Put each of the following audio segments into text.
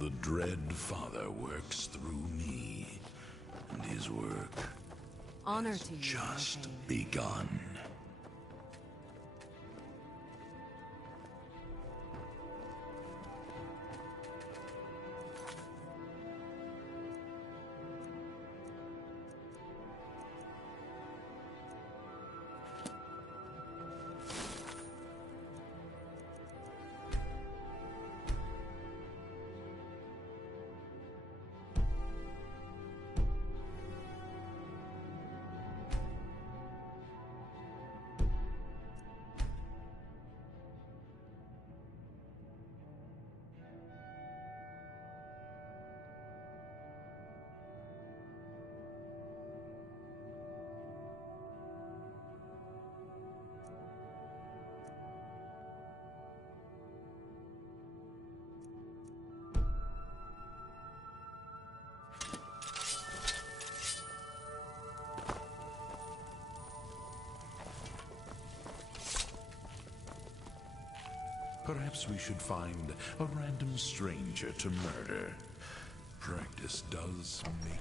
The Dread Father works through me, and his work Honor has to you, just Arcane. begun. Perhaps we should find a random stranger to murder. Practice does make...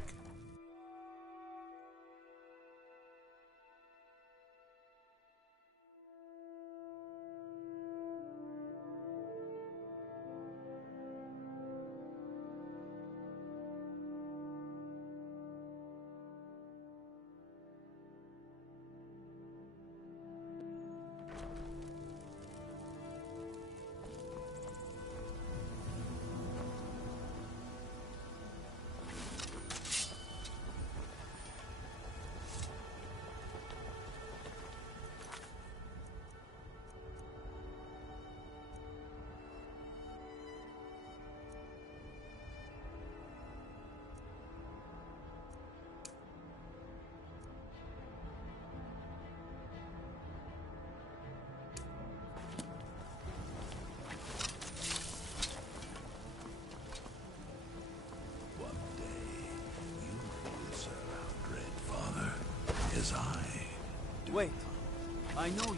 As I do. Wait, I know you.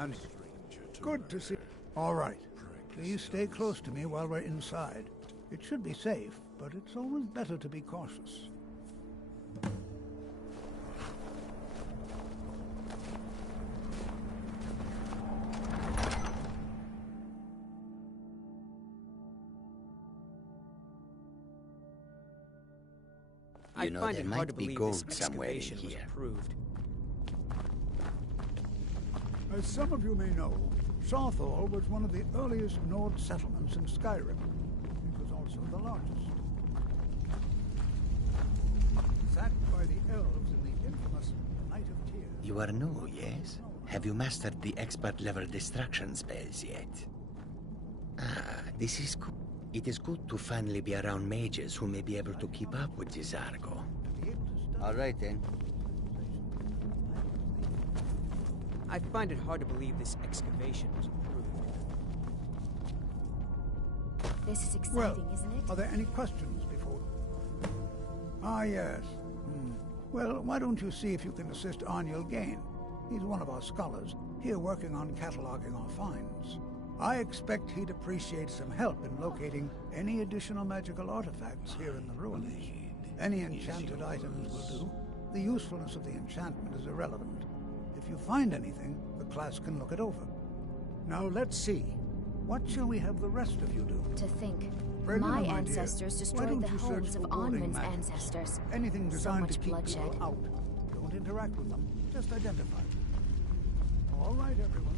And good to see. All right. Please stay close to me while we're inside. It should be safe, but it's always better to be cautious. You know, there might be gold somewhere in here. As some of you may know, Sarthor was one of the earliest Nord settlements in Skyrim. It was also the largest. Sacked by the elves in the infamous Night of Tears. You are new, yes? Have you mastered the expert-level destruction spells yet? Ah, this is cool. It is good to finally be around mages who may be able to keep up with this Argo. All right, then. I find it hard to believe this excavation was approved. This is exciting, Well, isn't it? are there any questions before? Ah, yes. Well, why don't you see if you can assist Arniel Gain? He's one of our scholars, here working on cataloging our finds. I expect he'd appreciate some help in locating any additional magical artifacts here in the ruins. Any enchanted items will do. The usefulness of the enchantment is irrelevant. If you find anything, the class can look it over. Now let's see. What shall we have the rest of you do? To think, Brenda, my dear, ancestors why destroyed don't the you search homes for of warding Onman's magics? ancestors. Anything So designed much to keep bloodshed. people out. Don't interact with them. Just identify them. All right, everyone.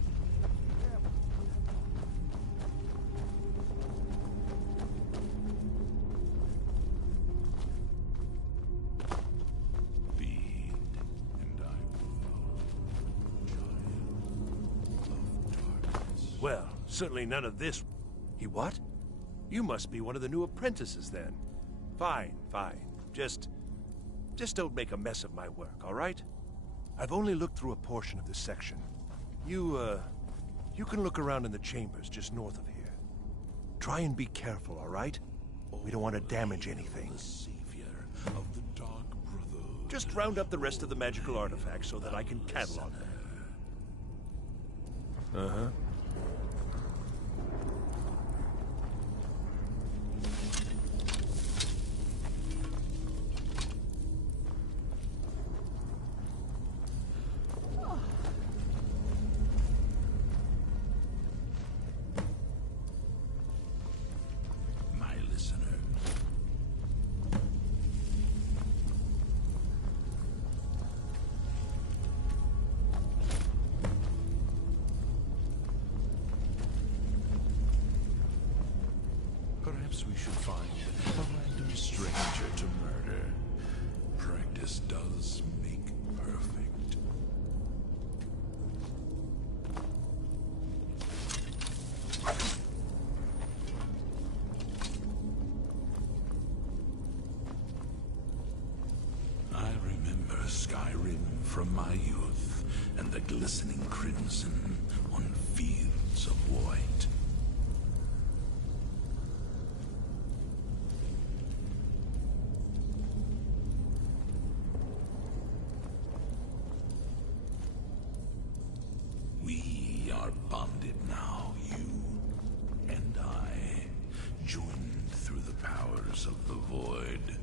Feed, and I will follow. Child of darkness. Well, certainly none of this. He what? You must be one of the new apprentices then. Fine, fine. Just don't make a mess of my work, all right? I've only looked through a portion of this section. You can look around in the chambers just north of here. Try and be careful, all right? We don't want to damage anything. The savior of the Dark Brotherhood. Just round up the rest of the magical artifacts so that I can catalog them. Uh-huh. My listeners. Perhaps we should find a random stranger to murder. Practice does make perfect. I remember Skyrim from my youth, and the glistening crimson on fields of white. We are bonded now, you and I, joined through the powers of the void.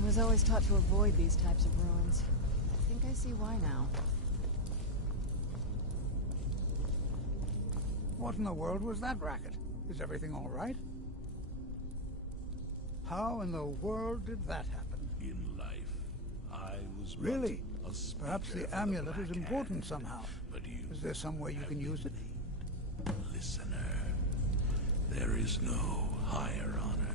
I was always taught to avoid these types of ruins. I think I see why now. What in the world was that racket? Is everything all right? How in the world did that happen? In life, I was but Really? a speaker Perhaps for the amulet is Black important Hand, somehow. But you Is there some way you have can use it? been a listener. There is no higher honor.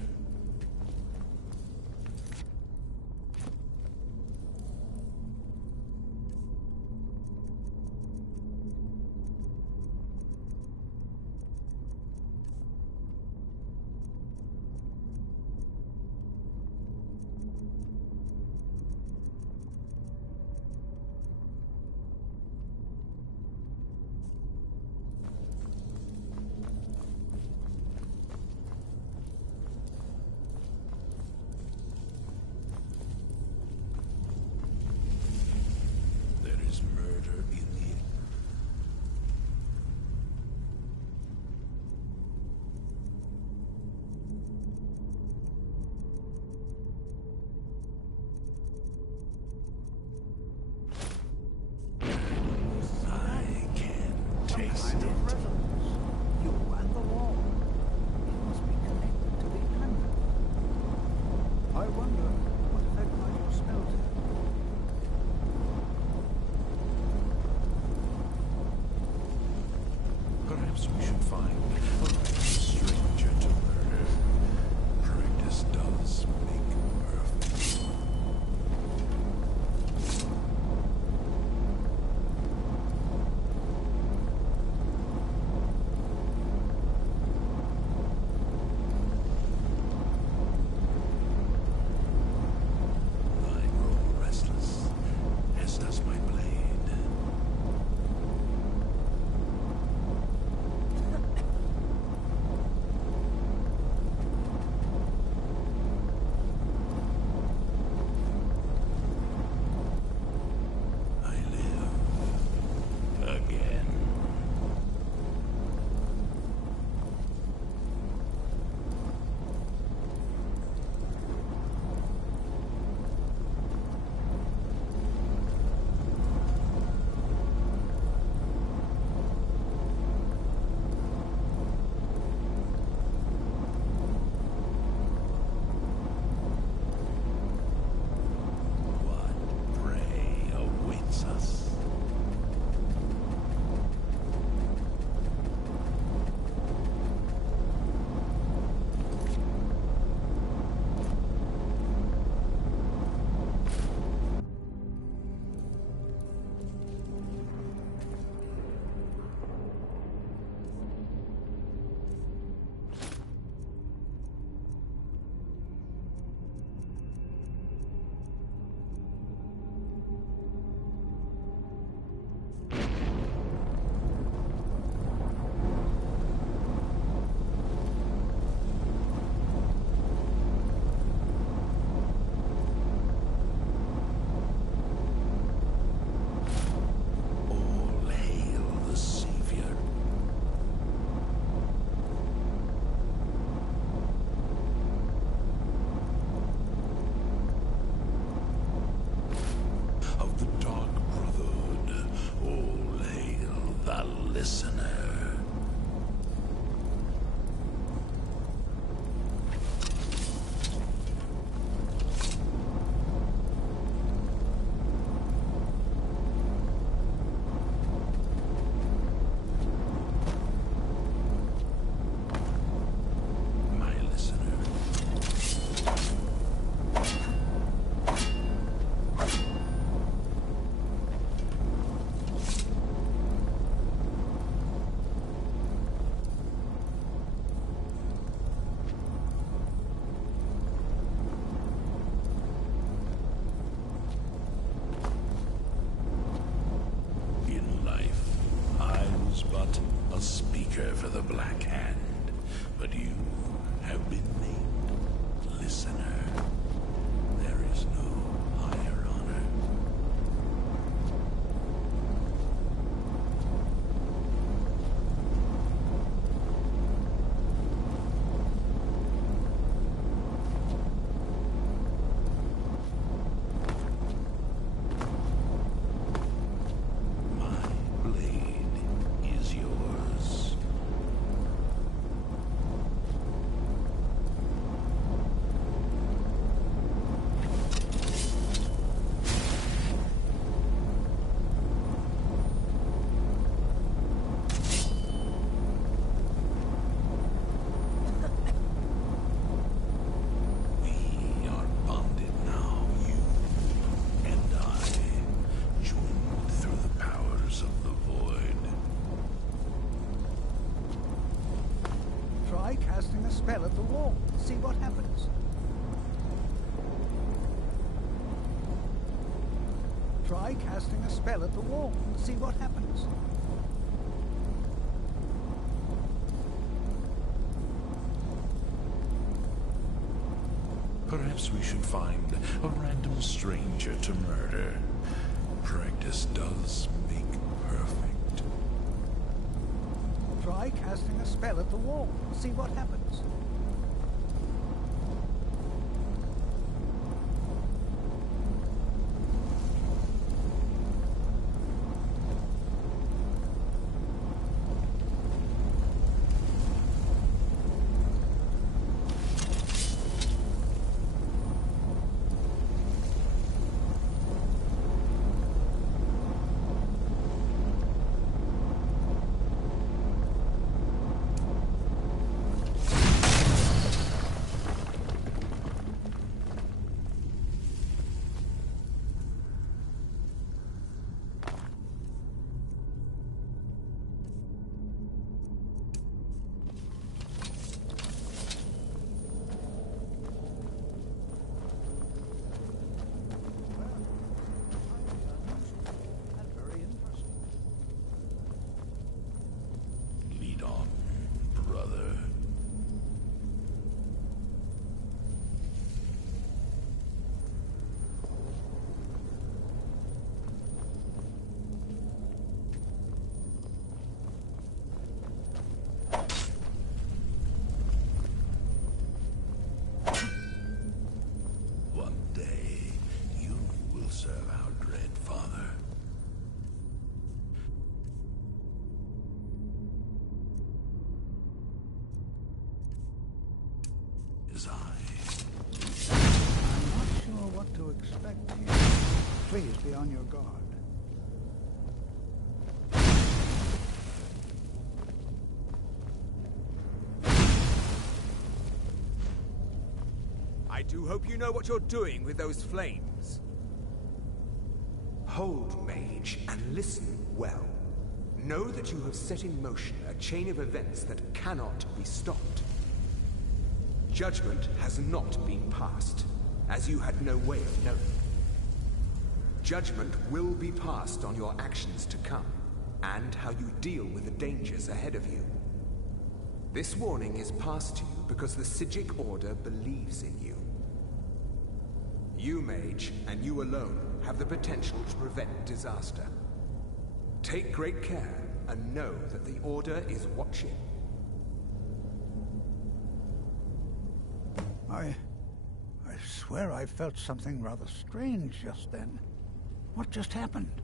listener. My listener. In life, I was but a speaker for the Black Hand, but you have been named listener. There is no higher honor. My blade is yours. We are bonded now, you and I, joined through the powers of the void. Try casting a spell at the wall. See what happens. Try casting a spell at the wall. See what happens. Perhaps we should find a random stranger to murder. Practice does make perfect. Try casting a spell at the wall. See what happens. Very interesting. Lead on, brother. One day, you will serve our dread father. As I. I'm not sure what to expect here. Please be on your guard. I do hope you know what you're doing with those flames. Hold, mage, and listen well. Know that you have set in motion a chain of events that cannot be stopped. Judgment has not been passed, as you had no way of knowing. Judgment will be passed on your actions to come, and how you deal with the dangers ahead of you. This warning is passed to you because the Psijic Order believes in you. You, mage, and you alone, have the potential to prevent disaster. Take great care, and know that the Order is watching. I swear I felt something rather strange just then. What just happened?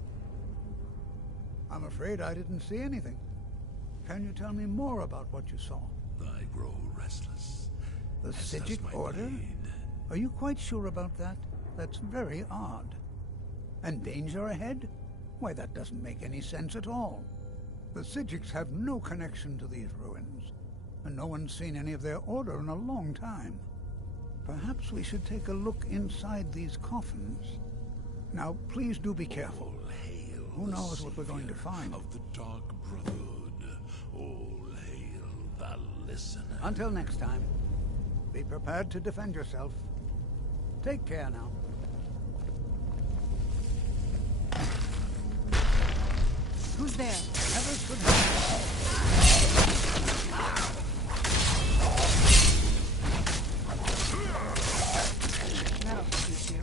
I'm afraid I didn't see anything. Can you tell me more about what you saw? I grow restless. The as does Psijic my Order? blade. Are you quite sure about that? That's very odd. And danger ahead? Why, that doesn't make any sense at all. The Psijics have no connection to these ruins, and no one's seen any of their order in a long time. Perhaps we should take a look inside these coffins. Now, please do be careful. All hail Who the knows what we're going to savior find? of the Dark Brotherhood. All hail the listener. Until next time, be prepared to defend yourself. Take care now. Who's there? Never should have. That'll teach you.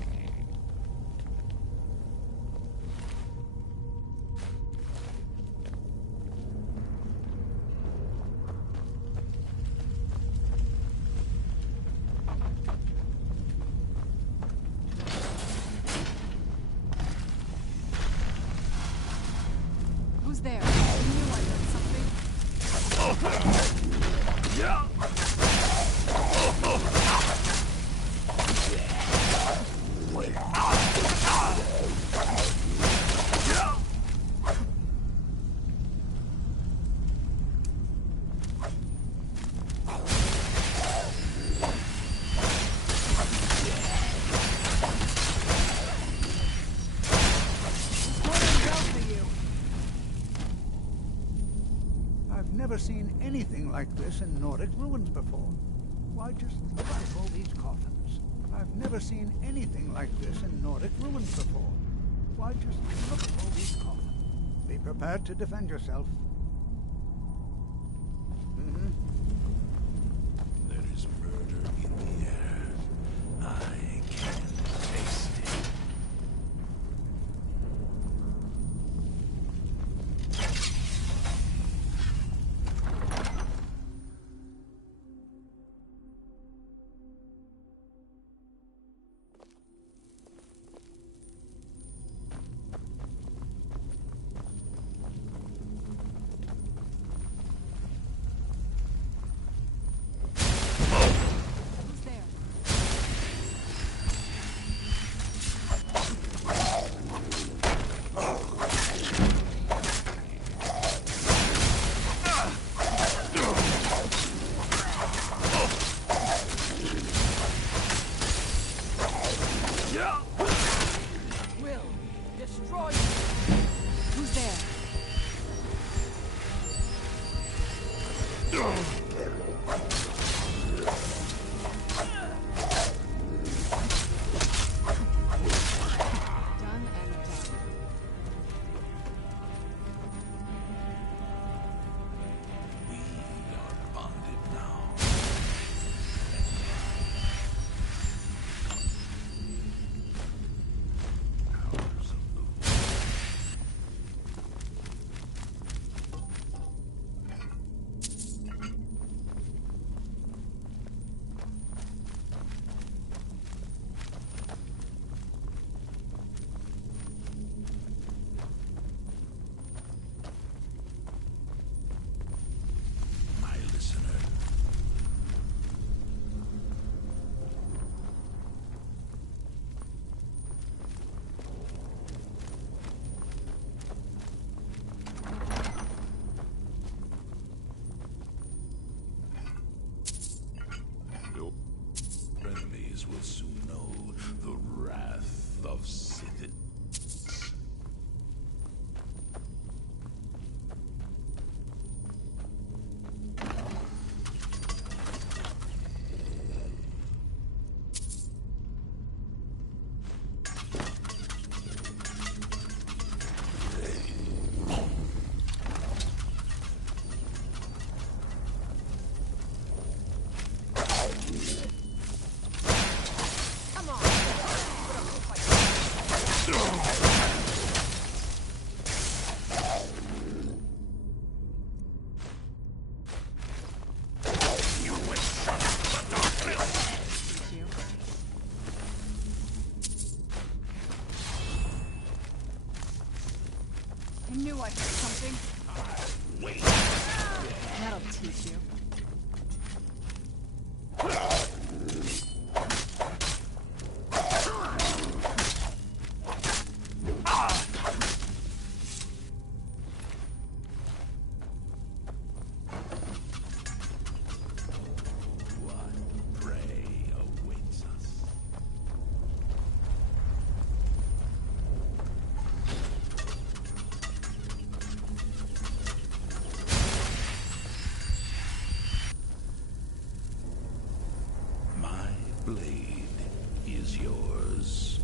Who's there? You knew I heard something. I've never seen anything like this in Nordic ruins before. Why, just look at all these coffins. I've never seen anything like this in Nordic ruins before. Why, just look at all these coffins. Be prepared to defend yourself. There is murder in the air. I can taste it. Who's there? Will destroy you. Who's there? Done and done. We are bonded now. Powers of the my listener. Your enemies will soon know the wrath of Sith. Come on. Teach you. I knew I heard something. Wait! That'll teach you. What prey awaits us? My blade is yours.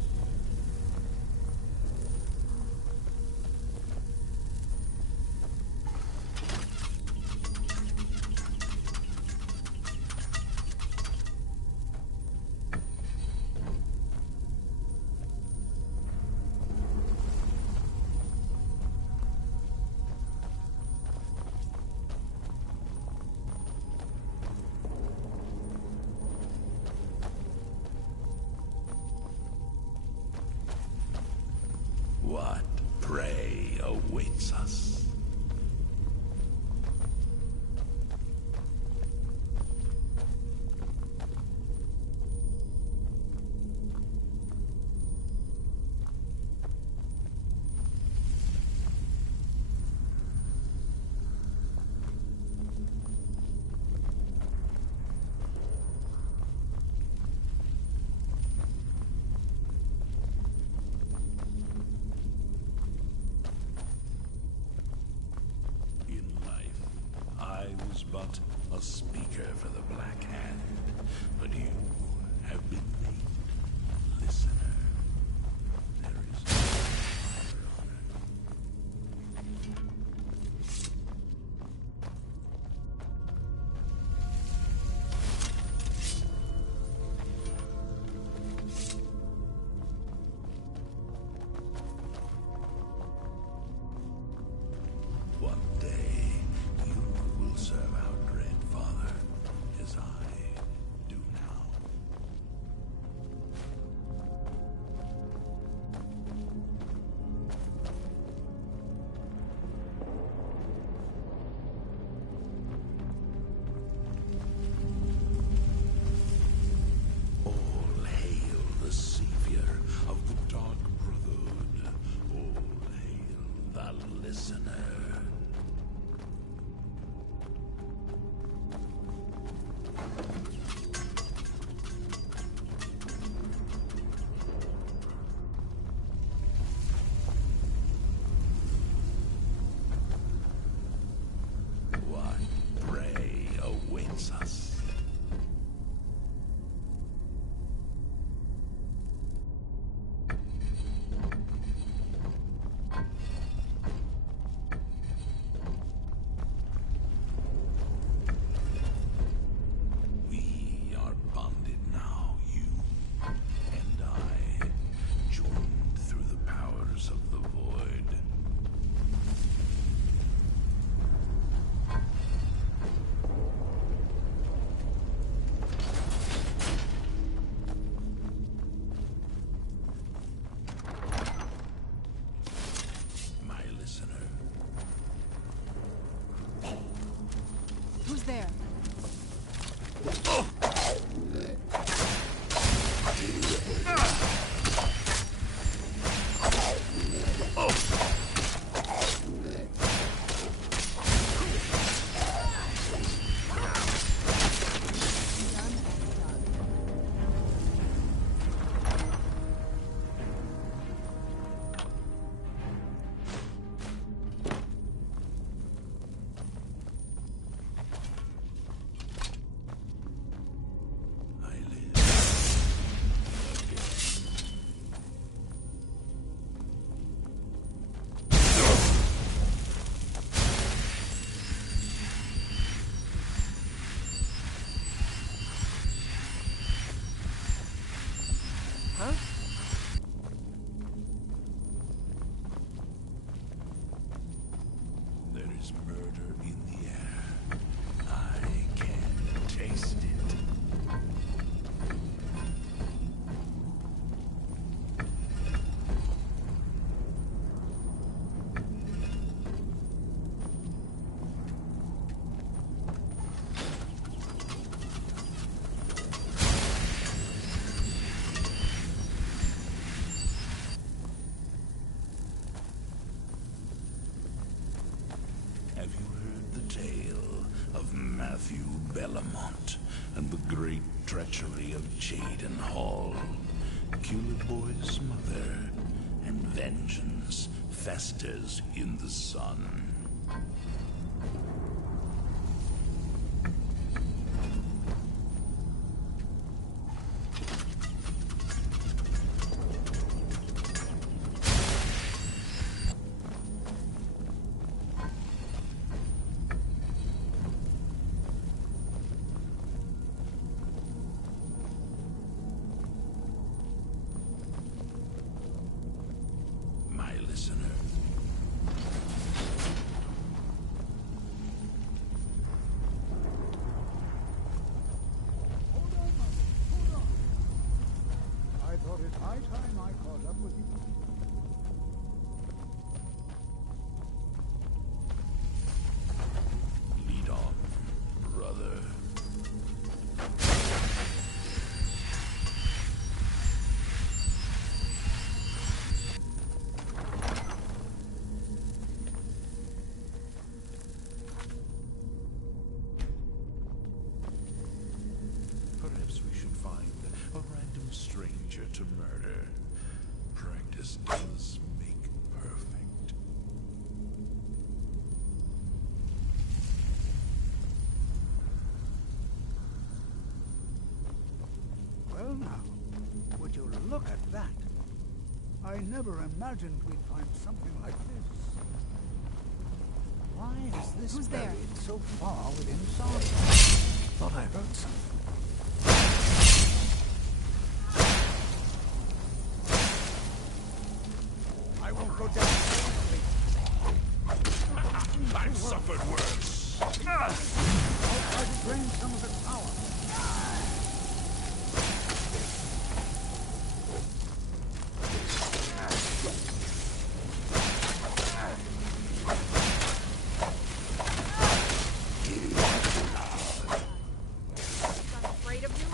What prey awaits us? In life, I was but a speaker for the Black Hand, but you have been named listener. There is no higher honor. One day, you will serve our dread father, as I do now. Bellamont and the great treachery of Jaden Hall, Culebor's mother, and vengeance festers in the sun. To murder. Practice does make perfect. Well now, would you look at that? I never imagined we'd find something like this. Why is this Who's there? buried so far within sight? Thought I heard something. Go down. I've suffered worse. I'll try to drain some of its power. I'm afraid of you?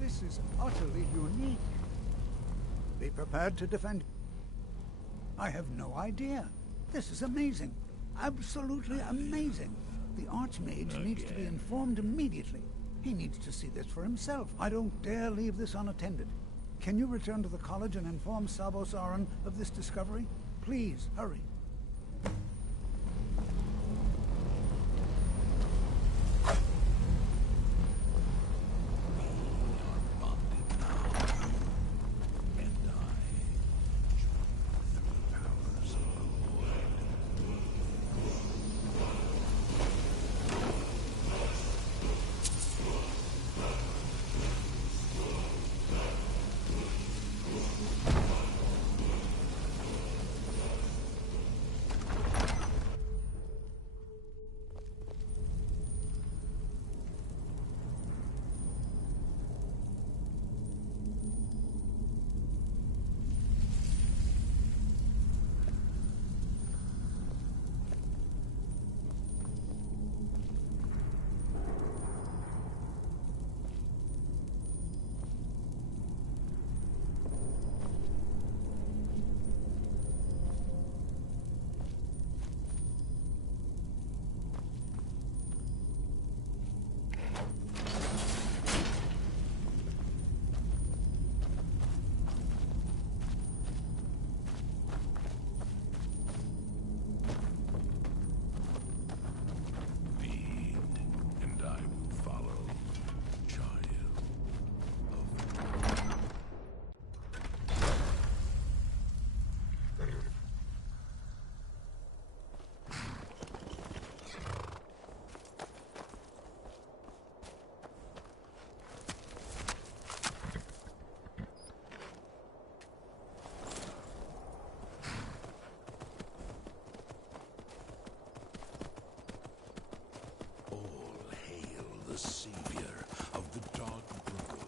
This is utterly unique. Be prepared to defend. I have no idea. This is amazing. Absolutely amazing. The Archmage needs to be informed immediately. He needs to see this for himself. I don't dare leave this unattended. Can you return to the college and inform Sabo Saran of this discovery? Please, hurry. The savior of the Dark Brotherhood.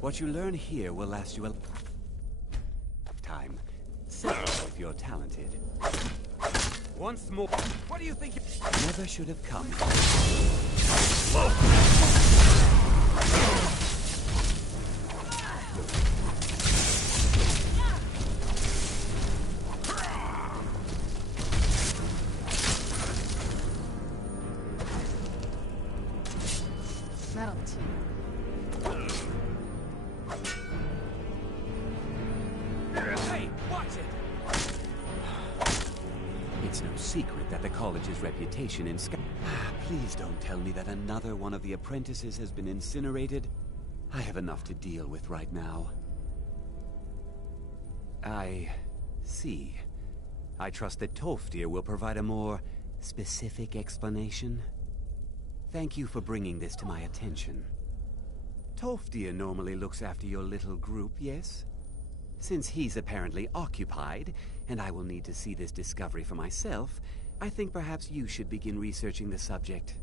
What you learn here will last you a time. Several if you're talented. Once more. What do you think? Never should have come. That'll teach. Hey, watch it! It's no secret that the college's reputation in Sky... Please don't tell me that another one of the apprentices has been incinerated. I have enough to deal with right now. I see. I trust that Toftir will provide a more specific explanation. Thank you for bringing this to my attention. Toftir normally looks after your little group, yes? Since he's apparently occupied, and I will need to see this discovery for myself, I think perhaps you should begin researching the subject.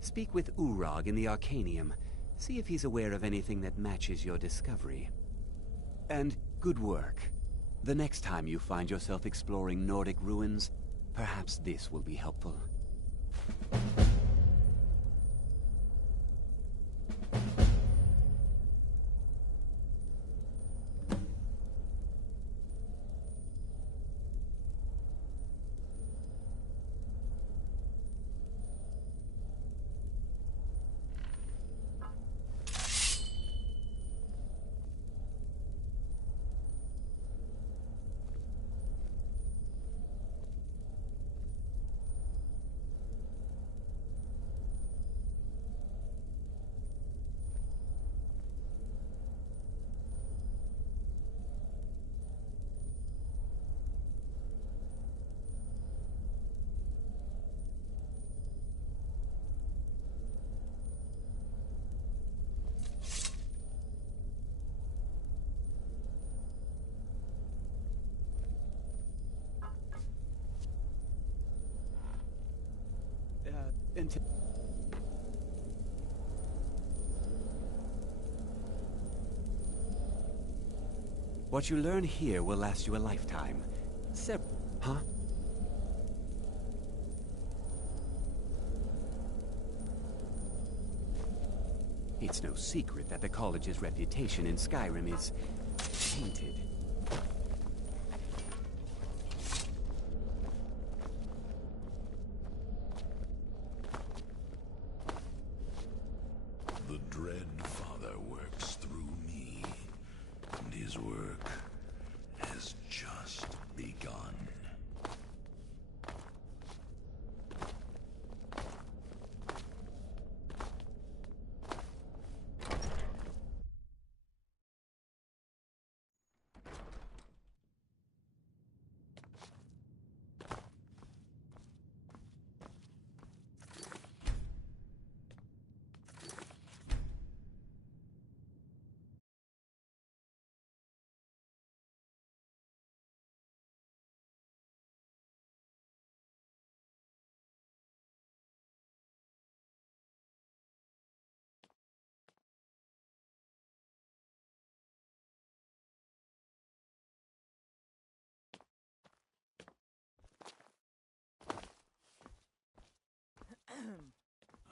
Speak with Urag in the Arcanium. See if he's aware of anything that matches your discovery. And good work. The next time you find yourself exploring Nordic ruins, perhaps this will be helpful. What you learn here will last you a lifetime. Huh? It's no secret that the college's reputation in Skyrim is tainted. The Dread Father works through me, and his work has just begun.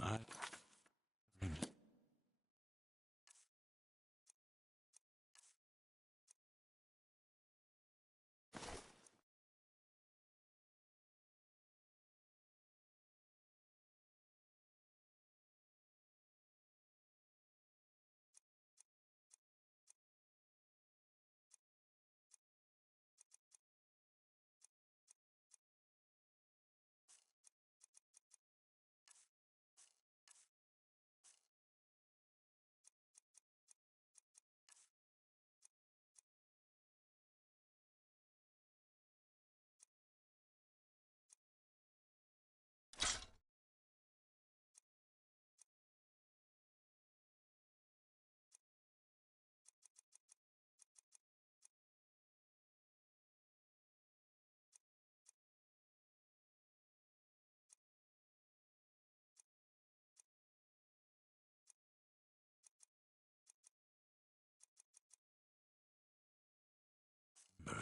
I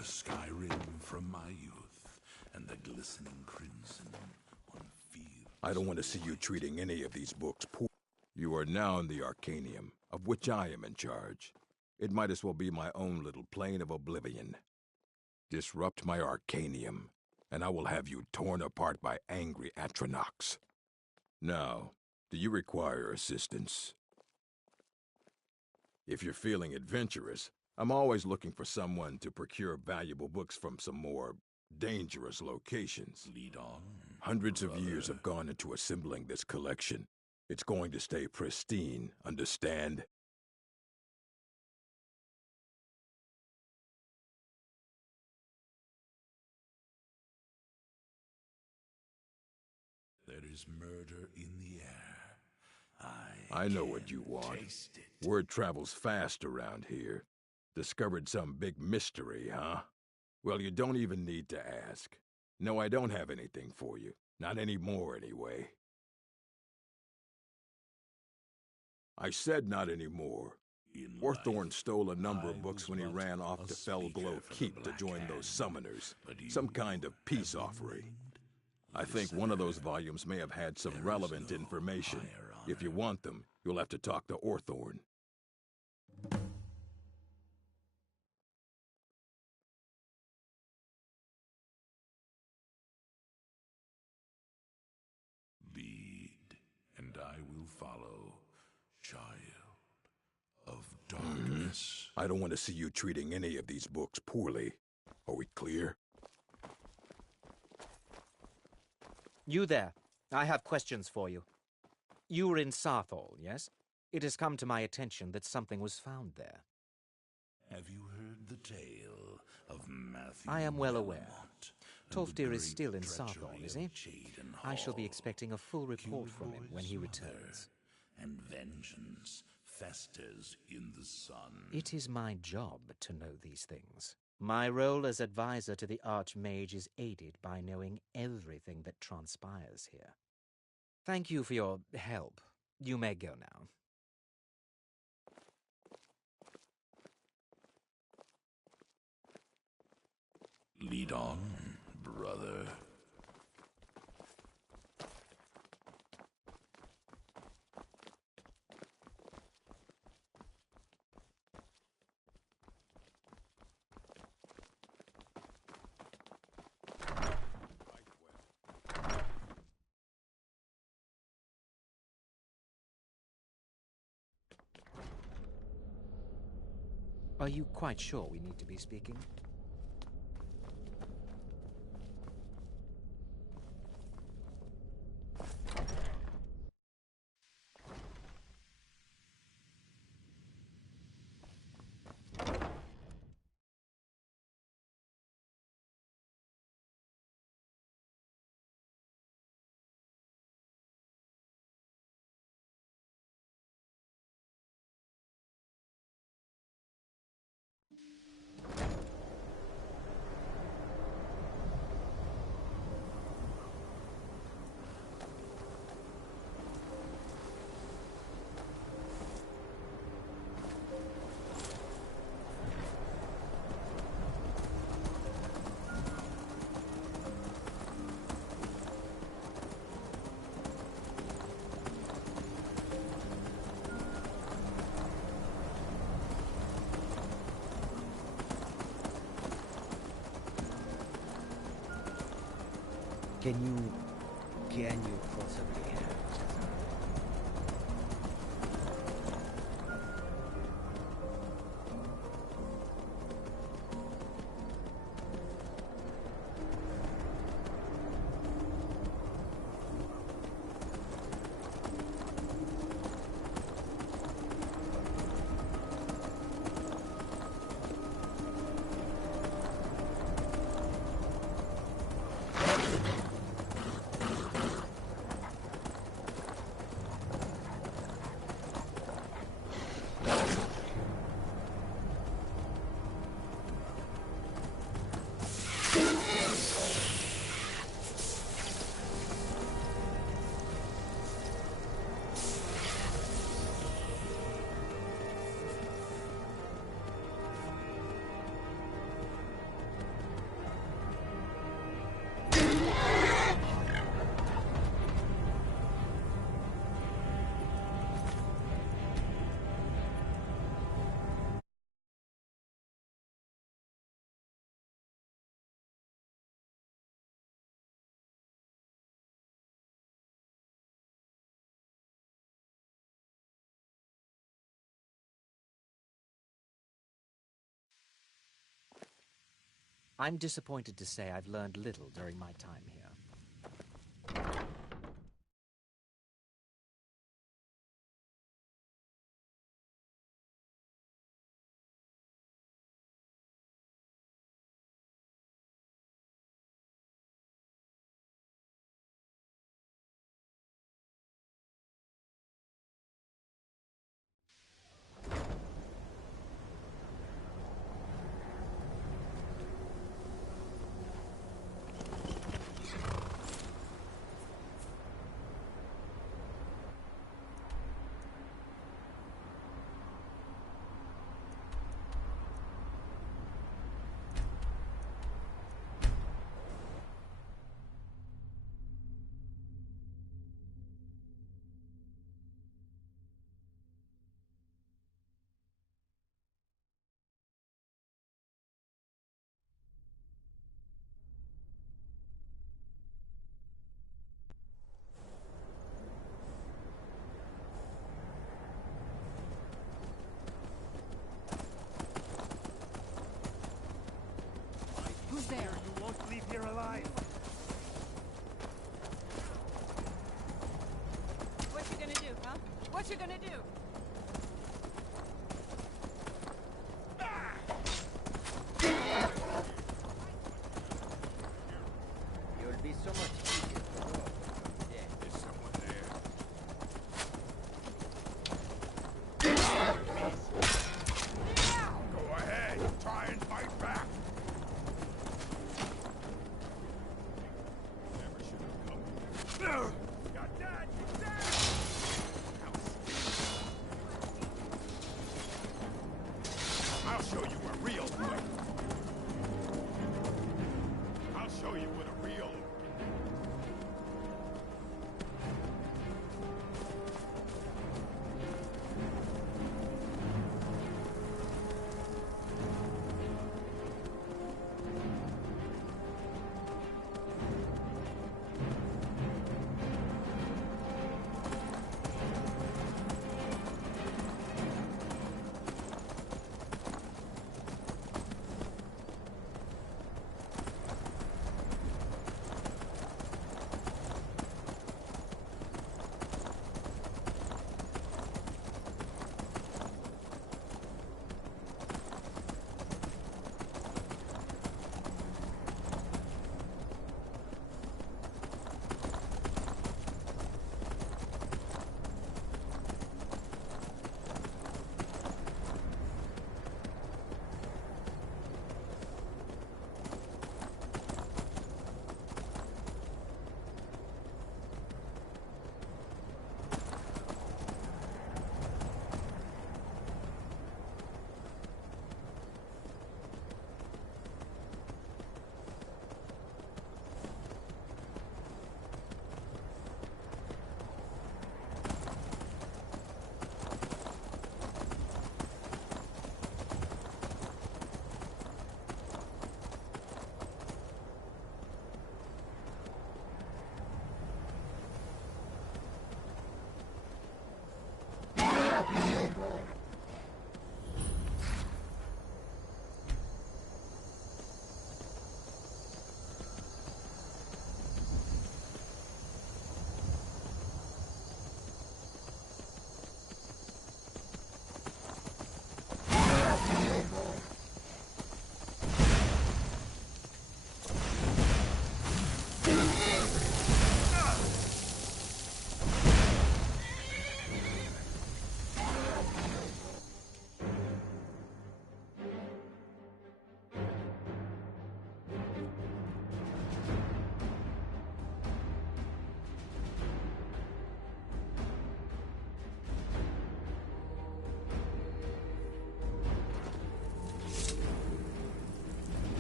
Skyrim from my youth, and the glistening crimson on fields. I don't want to see you treating any of these books poor. You are now in the Arcanium, of which I am in charge. It might as well be my own little plane of oblivion. Disrupt my Arcanium, and I will have you torn apart by angry Atronachs. Now, do you require assistance? If you're feeling adventurous, I'm always looking for someone to procure valuable books from some more dangerous locations. Lead on. Hundreds of brother. years have gone into assembling this collection. It's going to stay pristine, understand? There is murder in the air. I know what you want. Taste it. Word travels fast around here. Discovered some big mystery, huh? Well, you don't even need to ask. No, I don't have anything for you. Not anymore, anyway. I said not anymore. Orthorn stole a number of books when he ran off to Fellglow Keep to join those summoners. Some kind of peace offering. I think one of those volumes may have had some relevant information. If you want them, you'll have to talk to Orthorn. Lead, and I will follow, child of darkness. I don't want to see you treating any of these books poorly. Are we clear? You there. I have questions for you. You were in Sarthal, yes? It has come to my attention that something was found there. Have you heard the tale of Matthew? I am well aware. Belmont and the Tolfdir is great still in treachery Sarthal, is of he? Cheydon I shall be Hall? expecting a full report from him when he Kilroy's returns. mother, and vengeance festers in the sun. It is my job to know these things. My role as advisor to the Archmage is aided by knowing everything that transpires here. Thank you for your help. You may go now. Lead on, brother. Are you quite sure we need to be speaking? Can you possibly help? I'm disappointed to say I've learned little during my time here. Who's there? You won't leave here alive. What you gonna do, huh? What you gonna do? You'll be so much easier to work. Yeah. There's someone there. Go ahead, try and fight back. Never should have come here. You're dead! You're dead! I'll show you a real fight. I'll show you what a real...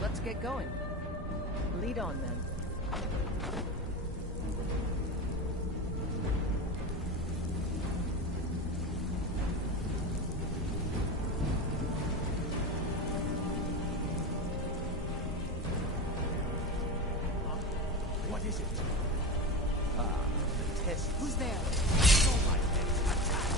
Let's get going. Lead on, then. What is it? Ah, the test. Who's there? Oh, my head. Attack!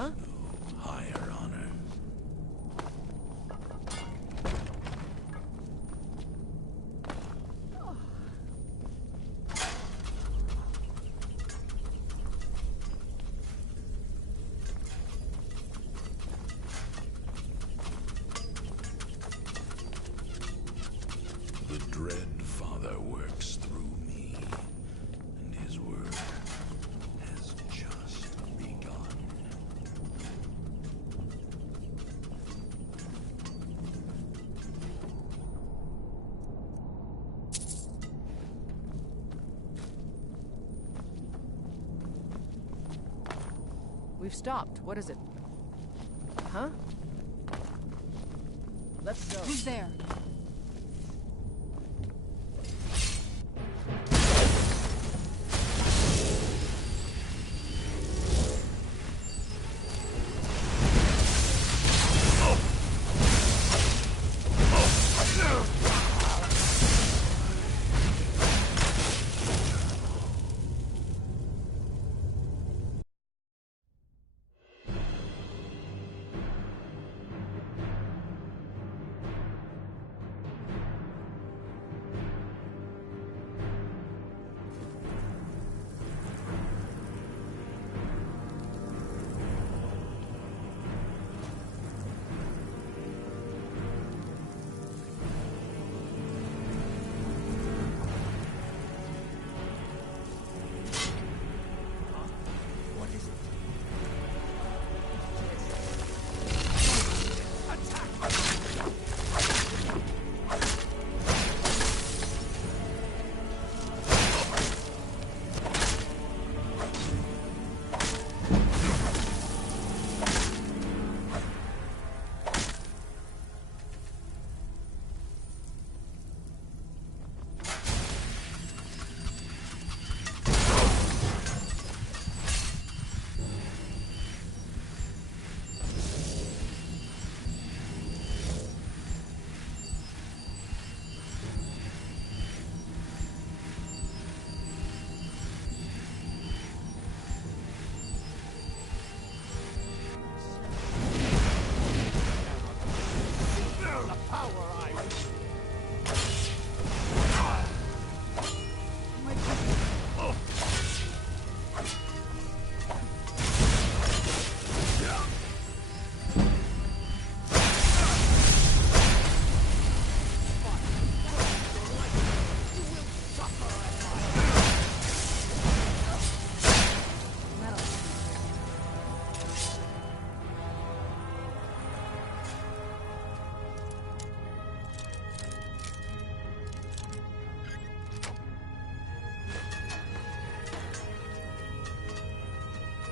Huh? No higher honor. The Dread Father works through me, and his work has just begun. We've stopped. What is it? Huh? Let's go. Who's there?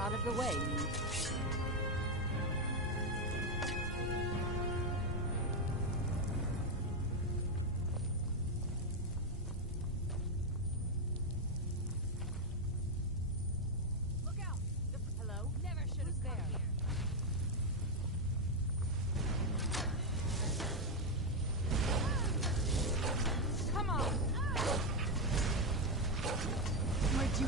Out of the way. Look out! Hello? Never should have come here. Come on! Where'd you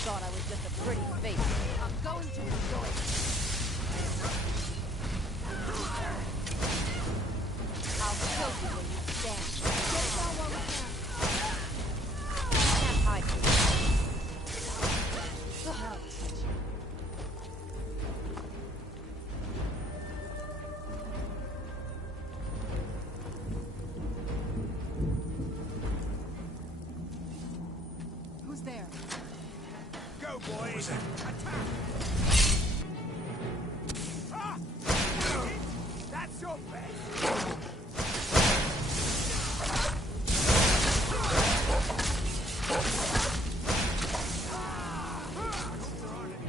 thought I was just a pretty face. I'm going to enjoy it. I'll kill you when you stand. Get it down while we can. Can't hide from me. I'll teach you. Who's there? Go, boys! Attack! Ah! That's your best!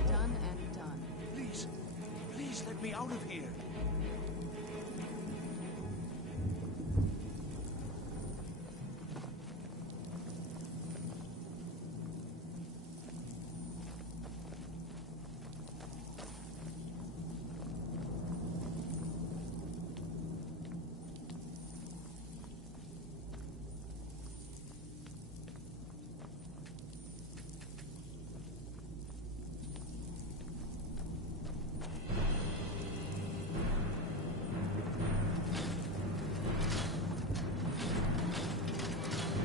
Done and done. Please, please let me out of here.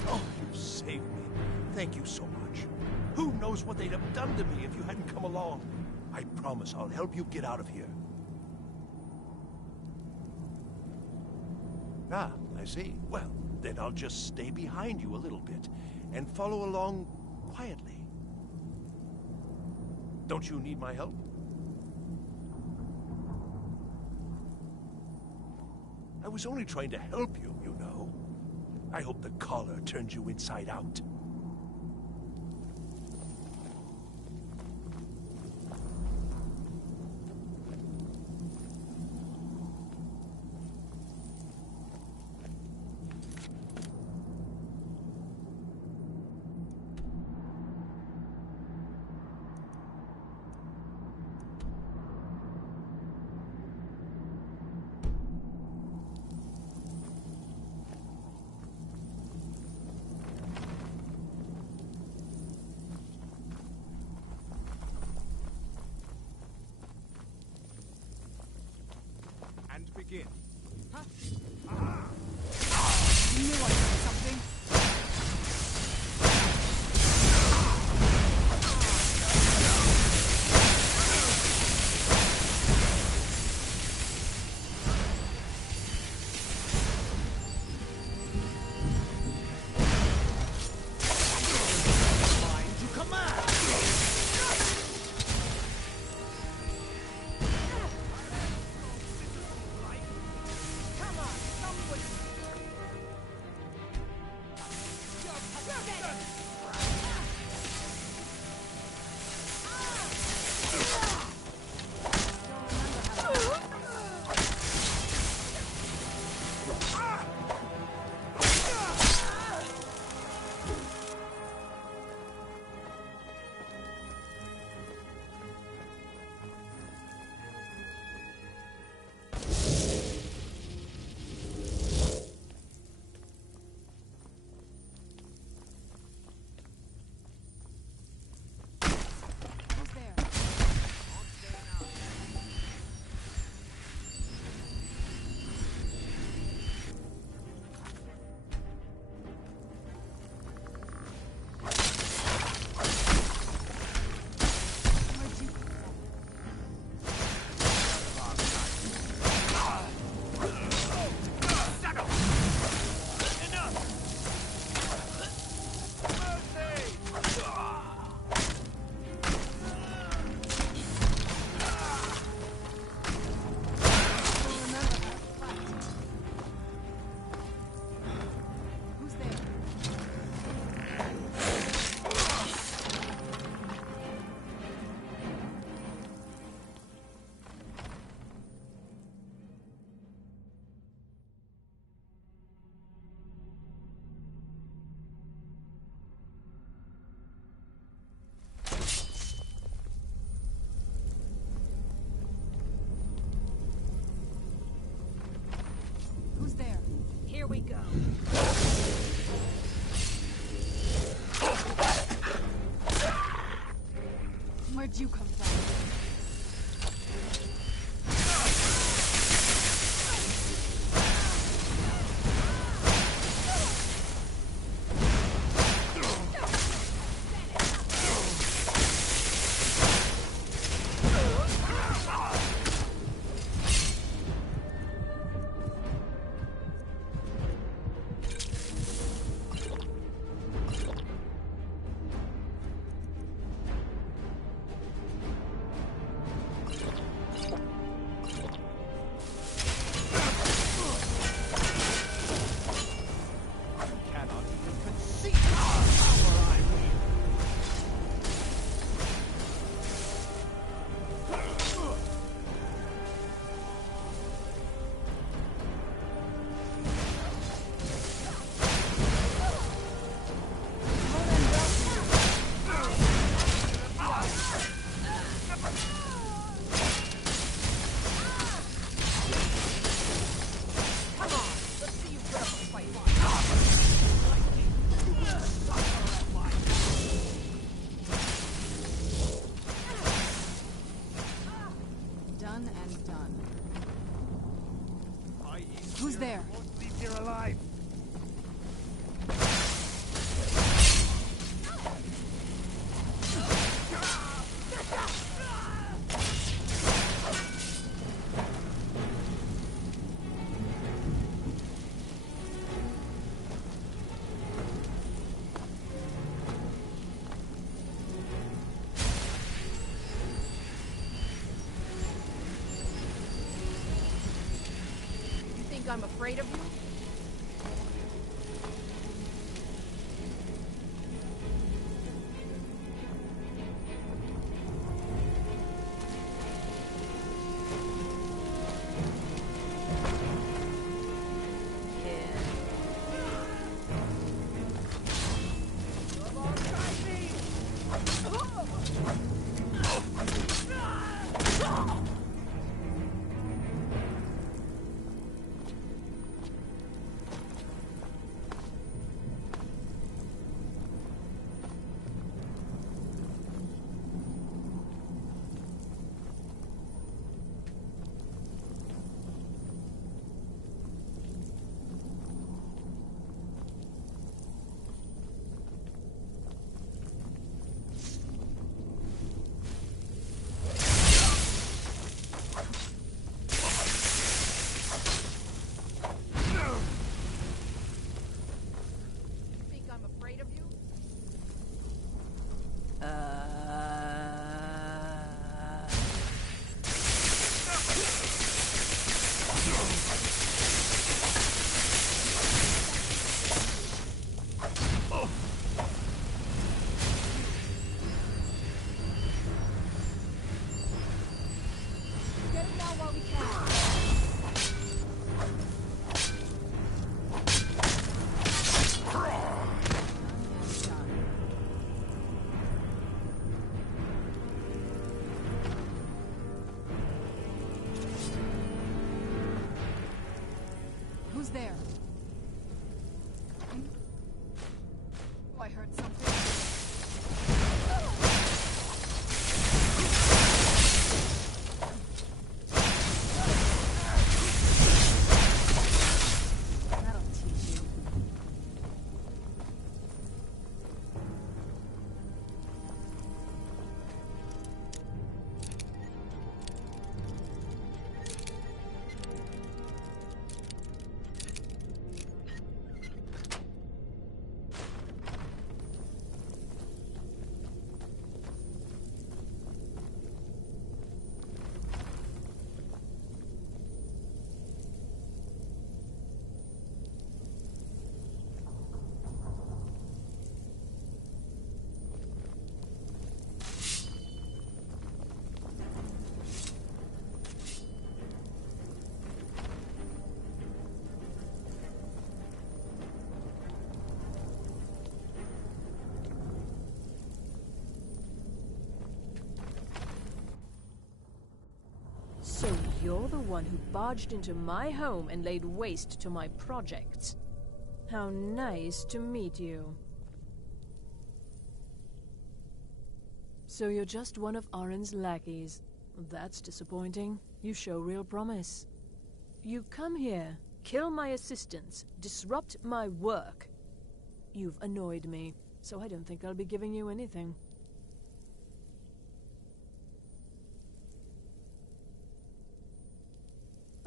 Oh, you saved me. Thank you so much. Who knows what they'd have done to me if you hadn't come along? I promise I'll help you get out of here. Ah, I see. Well, then I'll just stay behind you a little bit and follow along quietly. Don't you need my help? I was only trying to help you, you know. I hope the collar turns you inside out. And begin. Huh? Ah! You knew I did something. Mind you command! Come on, someone. Who's there? Where'd you come from? You'll remember how to fight. Who's there? Who's there? Here we go. Who's there? Leave here alive. I'm afraid of you? Who's there? Oh, I heard something. That'll teach you. So you're the one who barged into my home and laid waste to my projects. How nice to meet you. So you're just one of Arin's lackeys. That's disappointing. You show real promise. You come here, kill my assistants, disrupt my work. You've annoyed me, so I don't think I'll be giving you anything.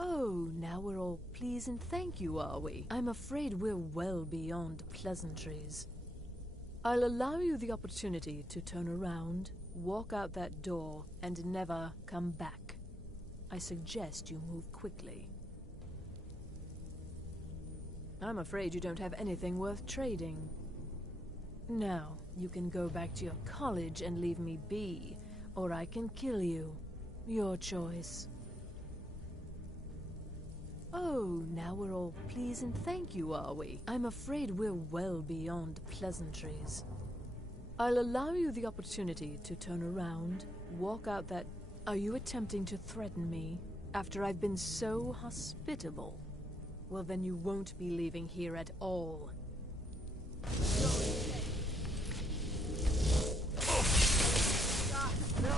Oh, now we're all please and thank you, are we? I'm afraid we're well beyond pleasantries. I'll allow you the opportunity to turn around, walk out that door, and never come back. I suggest you move quickly. I'm afraid you don't have anything worth trading. Now, you can go back to your college and leave me be, or I can kill you. Your choice. Oh, now we're all please and thank you, are we? I'm afraid we're well beyond pleasantries. I'll allow you the opportunity to turn around, walk out that... Are you attempting to threaten me after I've been so hospitable? Well, then you won't be leaving here at all. No!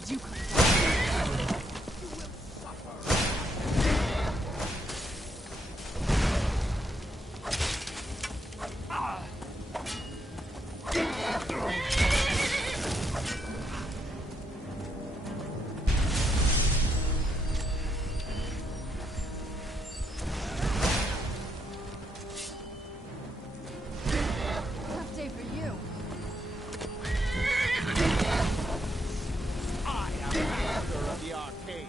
Where'd you come from? Tough day for you. I am master of the arcane.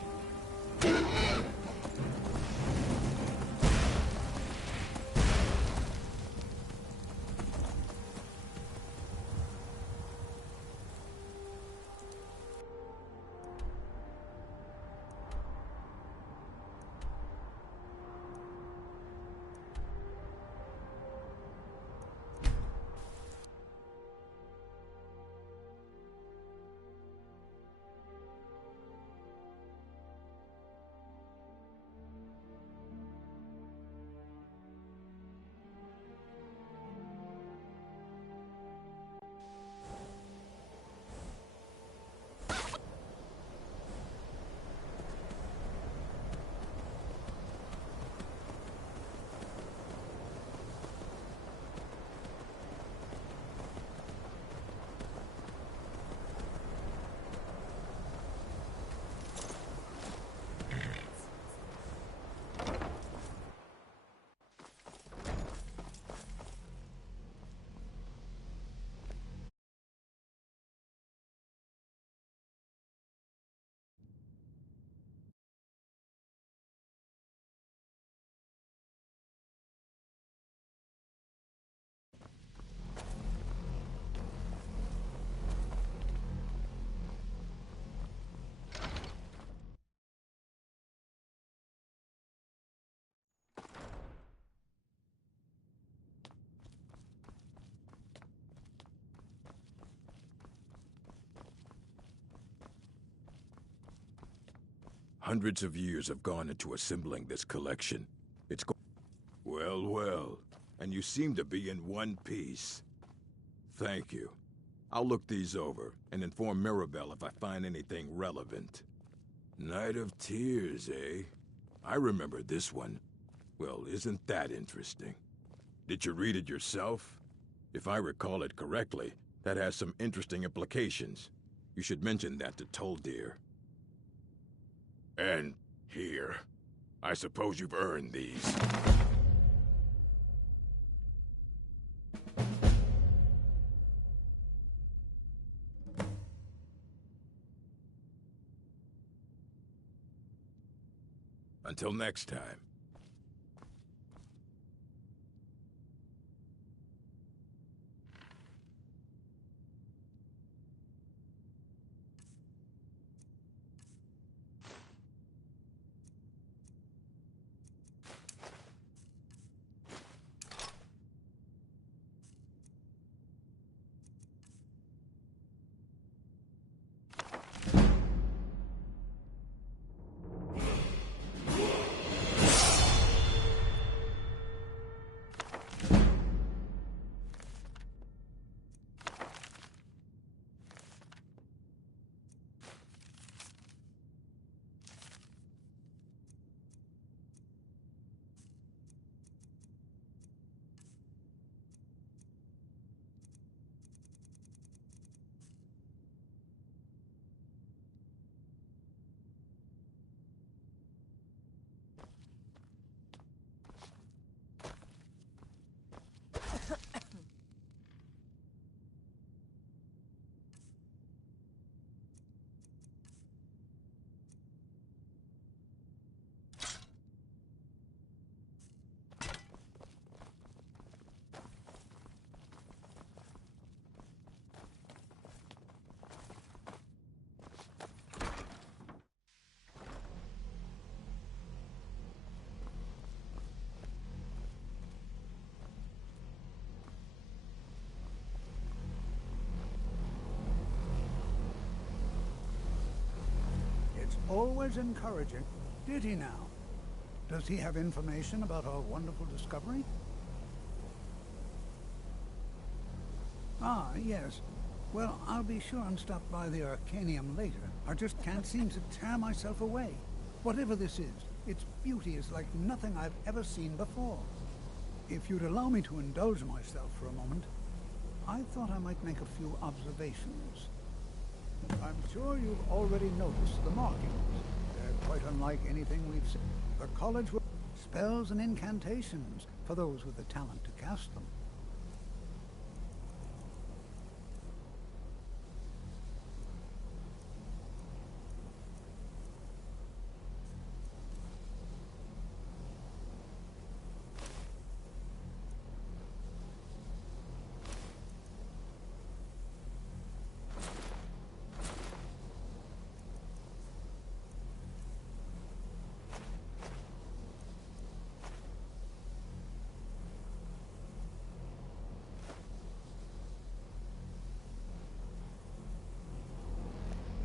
Hundreds of years have gone into assembling this collection. It's well, well, and you seem to be in one piece. Thank you. I'll look these over and inform Mirabelle if I find anything relevant. Night of Tears, eh? I remember this one. Well, isn't that interesting? Did you read it yourself? If I recall it correctly, that has some interesting implications. You should mention that to Toldir. And here. I suppose you've earned these. Until next time. Always encouraging. Did he now? Does he have information about our wonderful discovery? Ah, yes. Well, I'll be sure and stop by the Arcanium later. I just can't seem to tear myself away. Whatever this is, its beauty is like nothing I've ever seen before. If you'd allow me to indulge myself for a moment, I thought I might make a few observations. I'm sure you've already noticed the markings. They're quite unlike anything we've seen. The college will spells and incantations for those with the talent to cast them.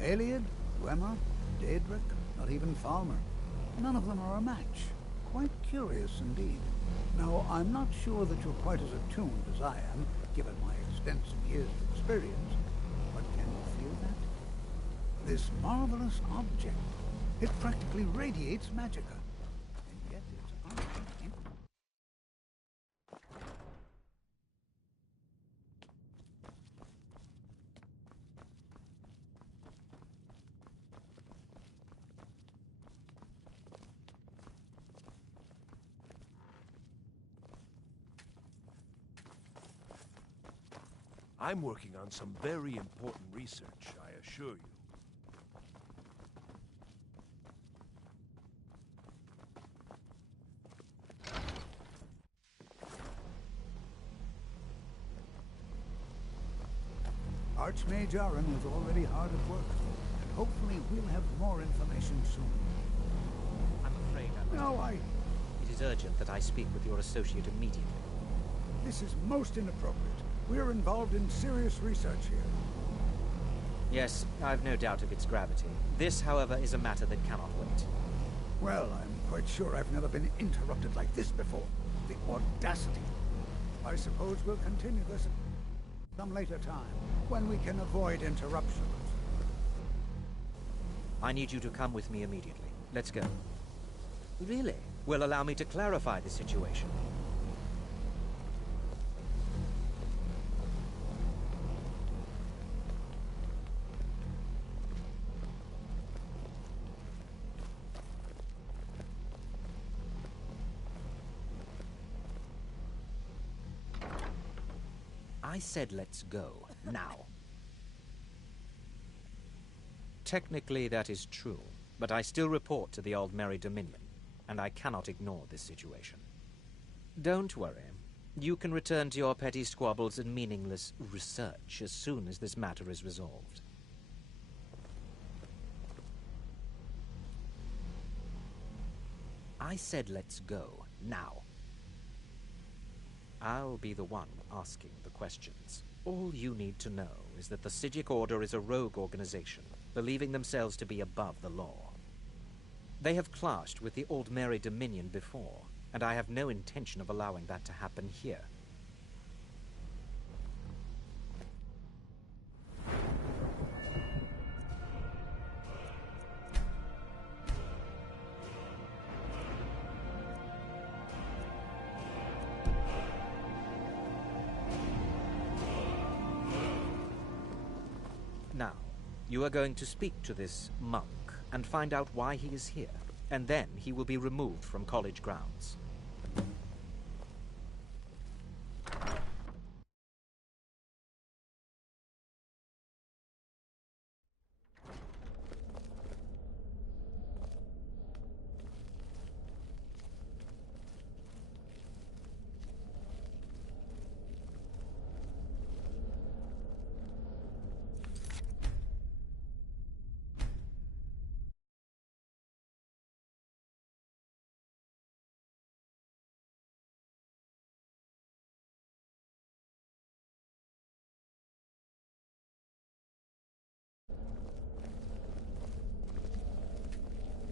Eliad, Dwemer, Daedric, not even Falmer. None of them are a match. Quite curious indeed. Now, I'm not sure that you're quite as attuned as I am, given my extensive years of experience, but can you feel that? This marvelous object, it practically radiates magicka, and yet it's unlike. I'm working on some very important research, I assure you. Archmage Aaron is already hard at work, and hopefully we'll have more information soon. I'm afraid I must... No, It is urgent that I speak with your associate immediately. This is most inappropriate. We're involved in serious research here. Yes, I've no doubt of its gravity. This, however, is a matter that cannot wait. Well, I'm quite sure I've never been interrupted like this before. The audacity. I suppose we'll continue this at some later time, when we can avoid interruptions. I need you to come with me immediately. Let's go. Really? Will allow me to clarify the situation. I said let's go, now. Technically that is true, but I still report to the Old Merry Dominion, and I cannot ignore this situation. Don't worry. You can return to your petty squabbles and meaningless research as soon as this matter is resolved. I said let's go, now. I'll be the one asking the questions. All you need to know is that the Psijic Order is a rogue organization, believing themselves to be above the law. They have clashed with the Old Merry Dominion before, and I have no intention of allowing that to happen here. Now, you are going to speak to this monk and find out why he is here, and then he will be removed from college grounds.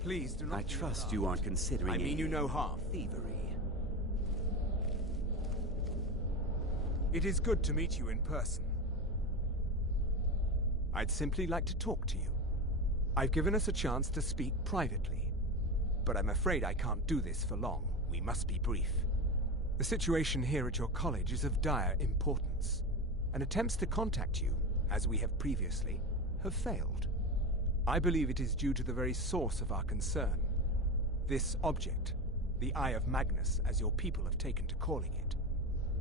Please do not. I trust you aren't considering I mean you no harm. Thievery. It is good to meet you in person. I'd simply like to talk to you. I've given us a chance to speak privately, but I'm afraid I can't do this for long. We must be brief. The situation here at your college is of dire importance, and attempts to contact you, as we have previously, have failed. I believe it is due to the very source of our concern. This object, the Eye of Magnus, as your people have taken to calling it.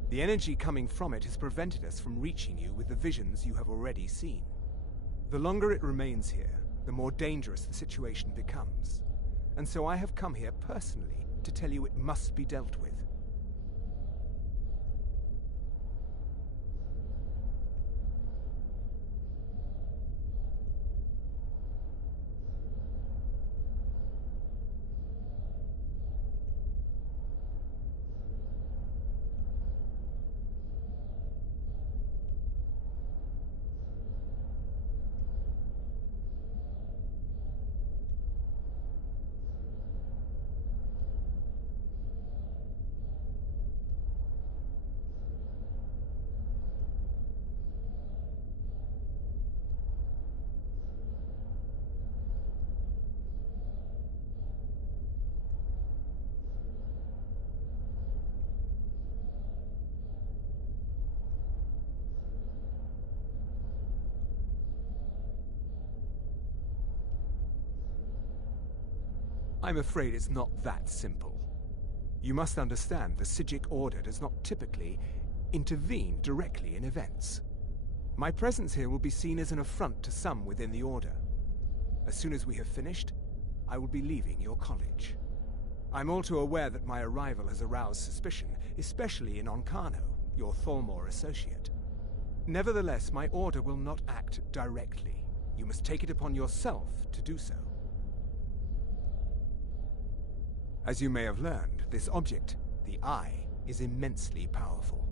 The energy coming from it has prevented us from reaching you with the visions you have already seen. The longer it remains here, the more dangerous the situation becomes. And so I have come here personally to tell you it must be dealt with. I'm afraid it's not that simple. You must understand the Psijic Order does not typically intervene directly in events. My presence here will be seen as an affront to some within the Order. As soon as we have finished, I will be leaving your college. I'm all too aware that my arrival has aroused suspicion, especially in Onkano, your Thalmor associate. Nevertheless, my Order will not act directly. You must take it upon yourself to do so. As you may have learned, this object, the Eye, is immensely powerful.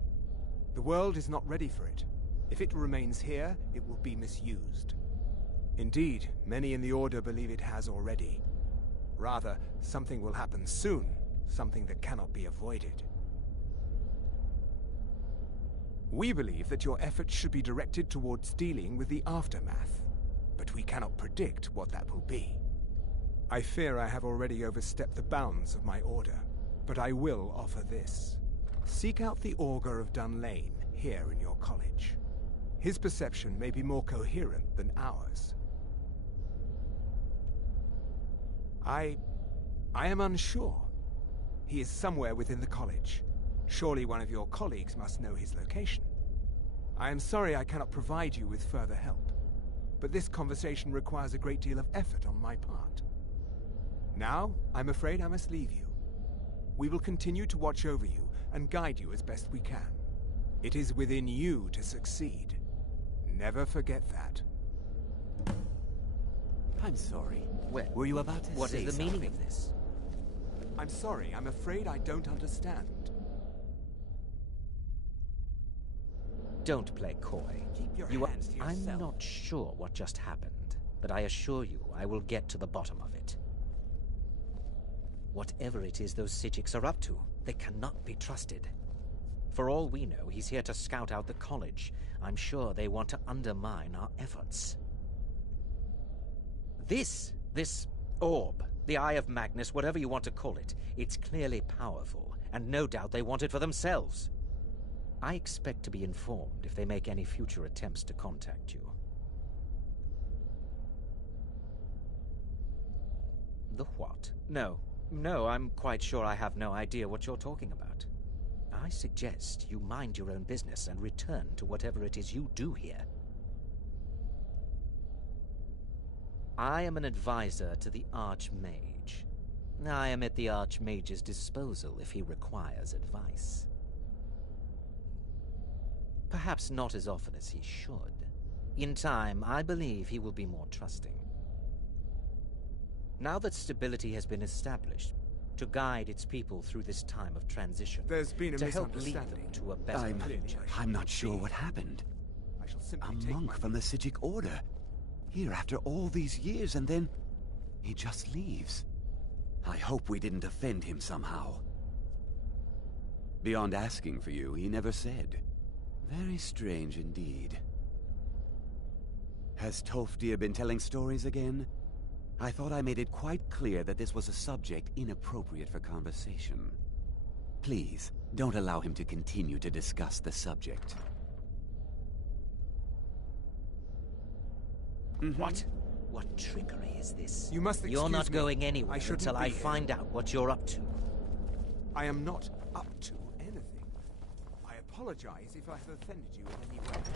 The world is not ready for it. If it remains here, it will be misused. Indeed, many in the Order believe it has already. Rather, something will happen soon, something that cannot be avoided. We believe that your efforts should be directed towards dealing with the aftermath, but we cannot predict what that will be. I fear I have already overstepped the bounds of my Order, but I will offer this. Seek out the Augur of Dunlane here in your college. His perception may be more coherent than ours. I am unsure. He is somewhere within the college. Surely one of your colleagues must know his location. I am sorry I cannot provide you with further help, but this conversation requires a great deal of effort on my part. Now, I'm afraid I must leave you. We will continue to watch over you and guide you as best we can. It is within you to succeed. Never forget that. I'm sorry. Well, were you about to say what is the something? meaning of this? I'm sorry, I'm afraid I don't understand. Don't play coy. Keep your hands to I'm yourself. not sure what just happened, but I assure you I will get to the bottom of it. Whatever it is those Psijics are up to, they cannot be trusted. For all we know, he's here to scout out the college. I'm sure they want to undermine our efforts. This orb, the Eye of Magnus, whatever you want to call it, it's clearly powerful, and no doubt they want it for themselves. I expect to be informed if they make any future attempts to contact you. The what? No, I'm quite sure I have no idea what you're talking about. I suggest you mind your own business and return to whatever it is you do here. I am an advisor to the Archmage. I am at the Archmage's disposal if he requires advice. Perhaps not as often as he should. In time, I believe he will be more trusting. Now that stability has been established, to guide its people through this time of transition, There's been a to help lead misunderstanding. them to a better future. I'm not sure what happened. I shall simply A take monk my... from the Psijic Order. Here after all these years, and then he just leaves. I hope we didn't offend him somehow. Beyond asking for you, he never said. Very strange indeed. Has Tolfdir been telling stories again? I thought I made it quite clear that this was a subject inappropriate for conversation. Please, don't allow him to continue to discuss the subject. What? What trickery is this? You must excuse me. You're not going anywhere shouldn't until be I here. find out what you're up to. I am not up to anything. I apologize if I've offended you in any way.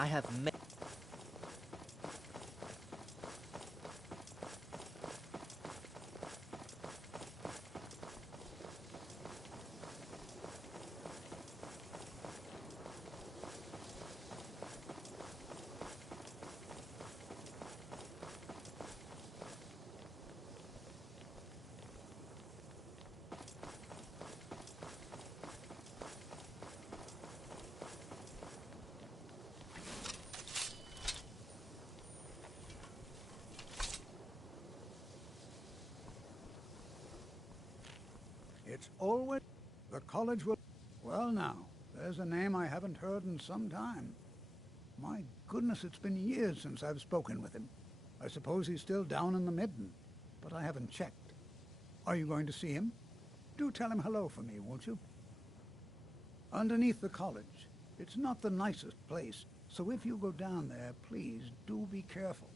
I have met... It's always... The college will... Well now, there's a name I haven't heard in some time. My goodness, it's been years since I've spoken with him. I suppose he's still down in the Midden, but I haven't checked. Are you going to see him? Do tell him hello for me, won't you? Underneath the college. It's not the nicest place, so if you go down there, please do be careful.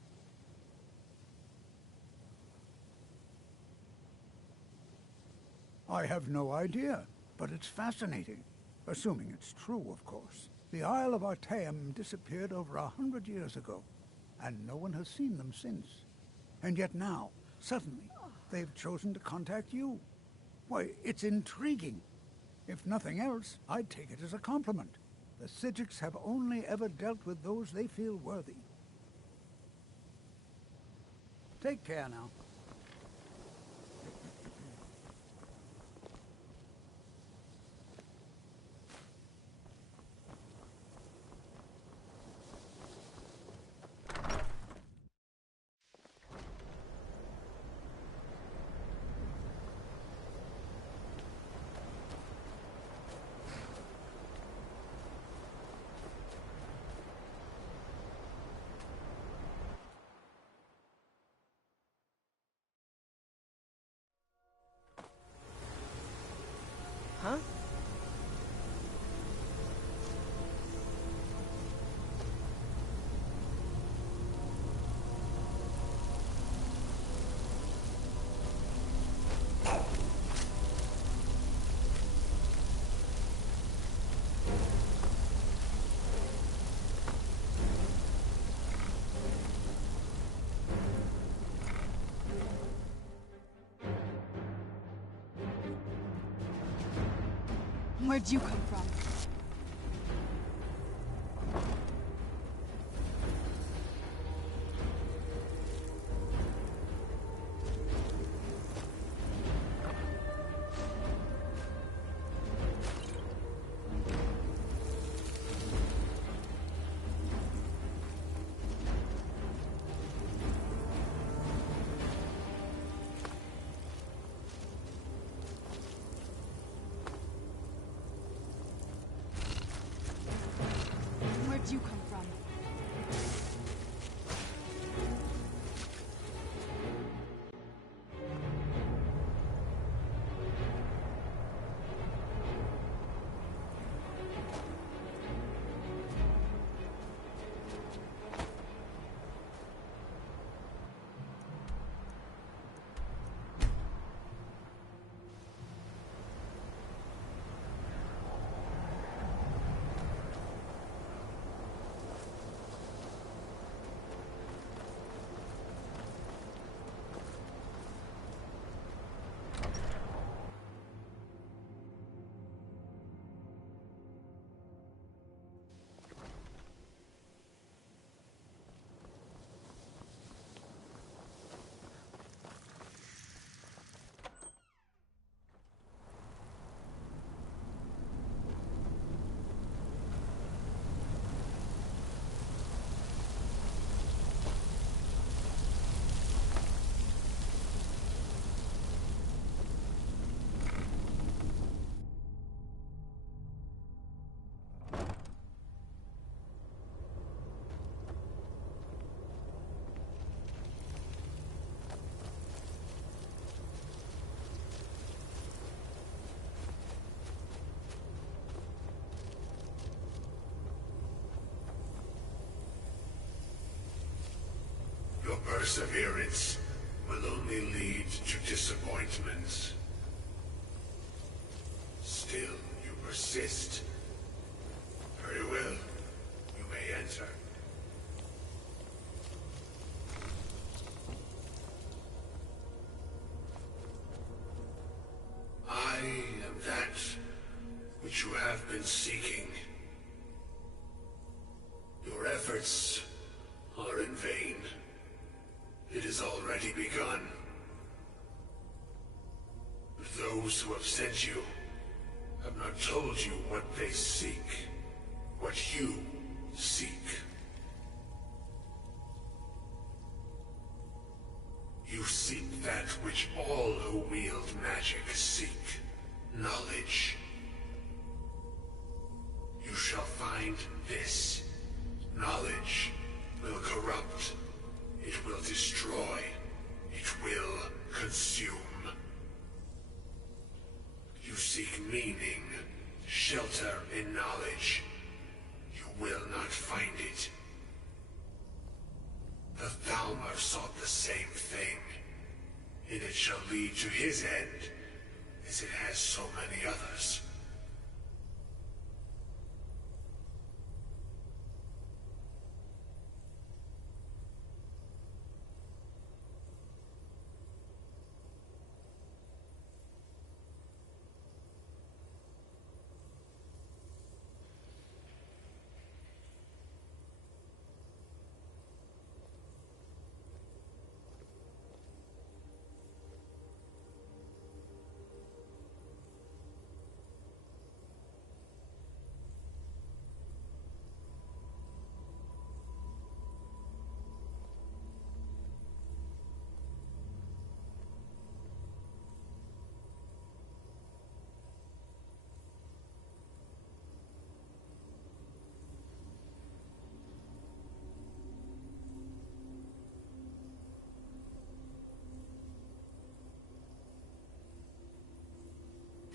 I have no idea, but it's fascinating. Assuming it's true, of course. The Isle of Artaeum disappeared over 100 years ago, and no one has seen them since. And yet now, suddenly, they've chosen to contact you. Why, it's intriguing. If nothing else, I'd take it as a compliment. The Sijics have only ever dealt with those they feel worthy. Take care now. Huh? Where'd you come from? Your perseverance will only lead to disappointment. Still, you persist. Very well. You may enter. I am that which you have been seeking. Your efforts are in vain. It has already begun. But those who have sent you have not told you what they seek, what you seek. You seek that which all who wield magic seek, knowledge. You shall find this. Knowledge will corrupt. It will destroy. It will consume. You seek meaning, shelter in knowledge. You will not find it. The Thalmor sought the same thing, and it shall lead to his end, as it has so many others.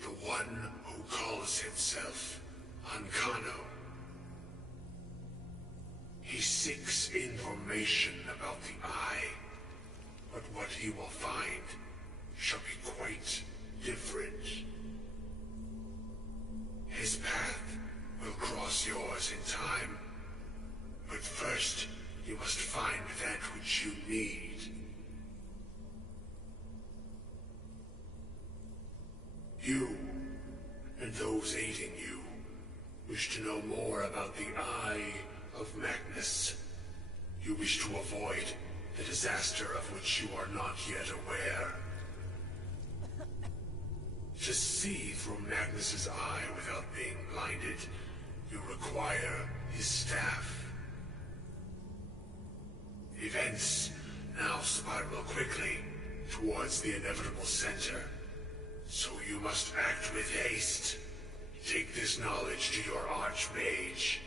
The one who calls himself Ancano. He seeks information about the Eye, but what he will find shall be quite different. His path will cross yours in time, but first you must find that which you need. You, and those aiding you, wish to know more about the Eye of Magnus. You wish to avoid the disaster of which you are not yet aware. To see through Magnus's eye without being blinded, you require his staff. Events now spiral quickly towards the inevitable center. So you must act with haste. Take this knowledge to your Archmage.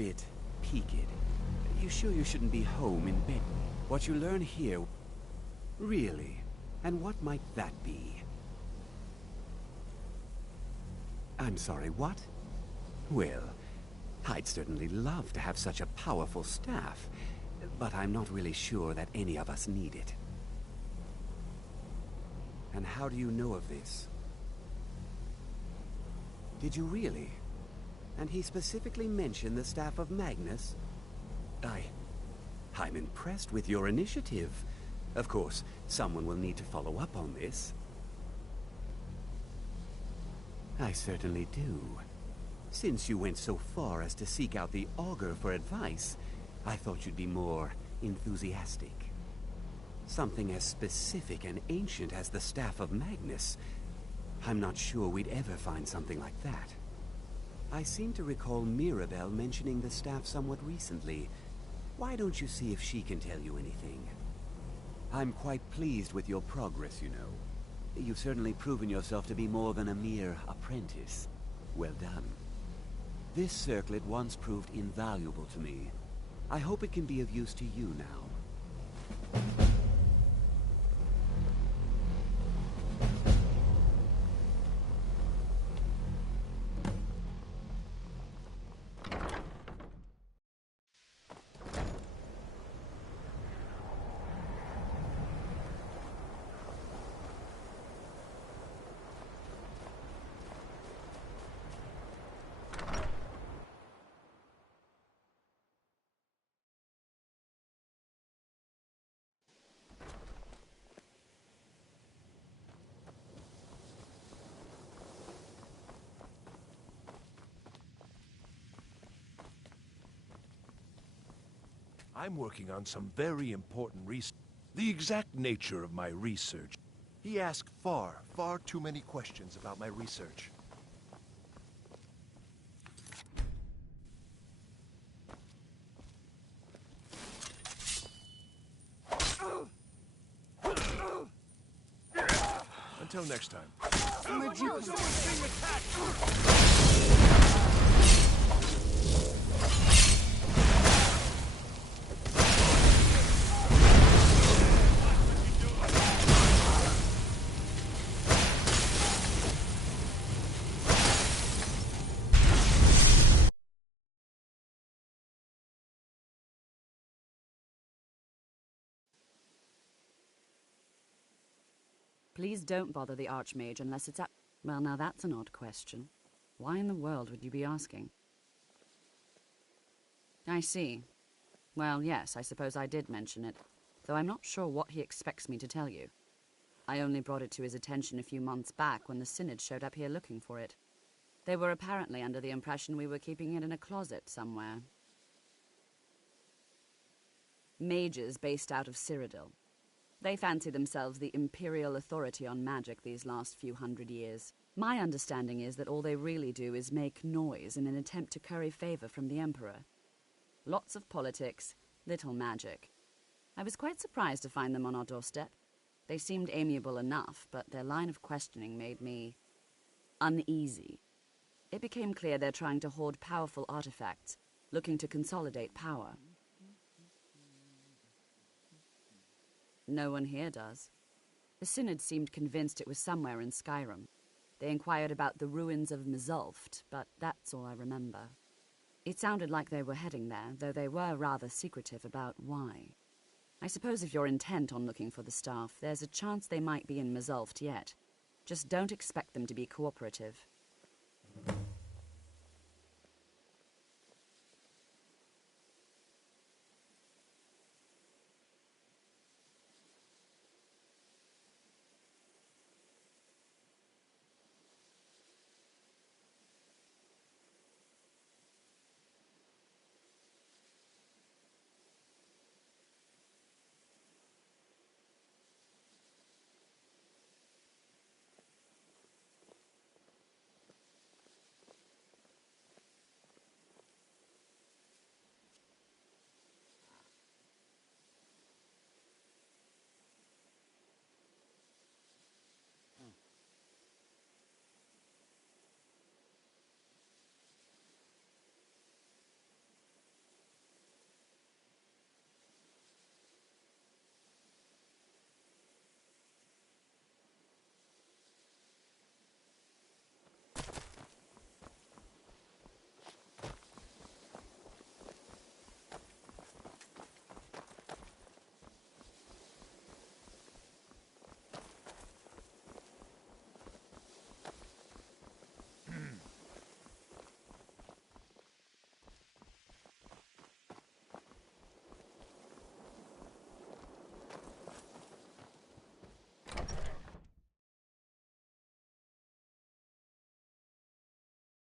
bit peaked. You sure you shouldn't be home in bed? What you learn here... Really? And what might that be? I'm sorry, what? Well, I'd certainly love to have such a powerful staff, but I'm not really sure that any of us need it. And how do you know of this? Did you really? And he specifically mentioned the staff of Magnus? I'm impressed with your initiative. Of course, someone will need to follow up on this. I certainly do. Since you went so far as to seek out the Augur for advice, I thought you'd be more enthusiastic. Something as specific and ancient as the Staff of Magnus. I'm not sure we'd ever find something like that. I seem to recall Mirabelle mentioning the staff somewhat recently. Why don't you see if she can tell you anything? I'm quite pleased with your progress, you know. You've certainly proven yourself to be more than a mere apprentice. Well done. This circlet once proved invaluable to me. I hope it can be of use to you now. I'm working on some very important research. The exact nature of my research. He asked far too many questions about my research. Until next time. Please don't bother the Archmage unless it's at... Well, now that's an odd question. Why in the world would you be asking? I see. Well, yes, I suppose I did mention it, though I'm not sure what he expects me to tell you. I only brought it to his attention a few months back when the Synod showed up here looking for it. They were apparently under the impression we were keeping it in a closet somewhere. Mages based out of Cyrodiil. They fancy themselves the imperial authority on magic these last few hundred years. My understanding is that all they really do is make noise in an attempt to curry favor from the Emperor. Lots of politics, little magic. I was quite surprised to find them on our doorstep. They seemed amiable enough, but their line of questioning made me uneasy. It became clear they're trying to hoard powerful artifacts, looking to consolidate power. No one here does. The Synod seemed convinced it was somewhere in Skyrim. They inquired about the ruins of Mzulft, but that's all I remember. It sounded like they were heading there, though they were rather secretive about why. I suppose if you're intent on looking for the staff, there's a chance they might be in Mzulft yet. Just don't expect them to be cooperative.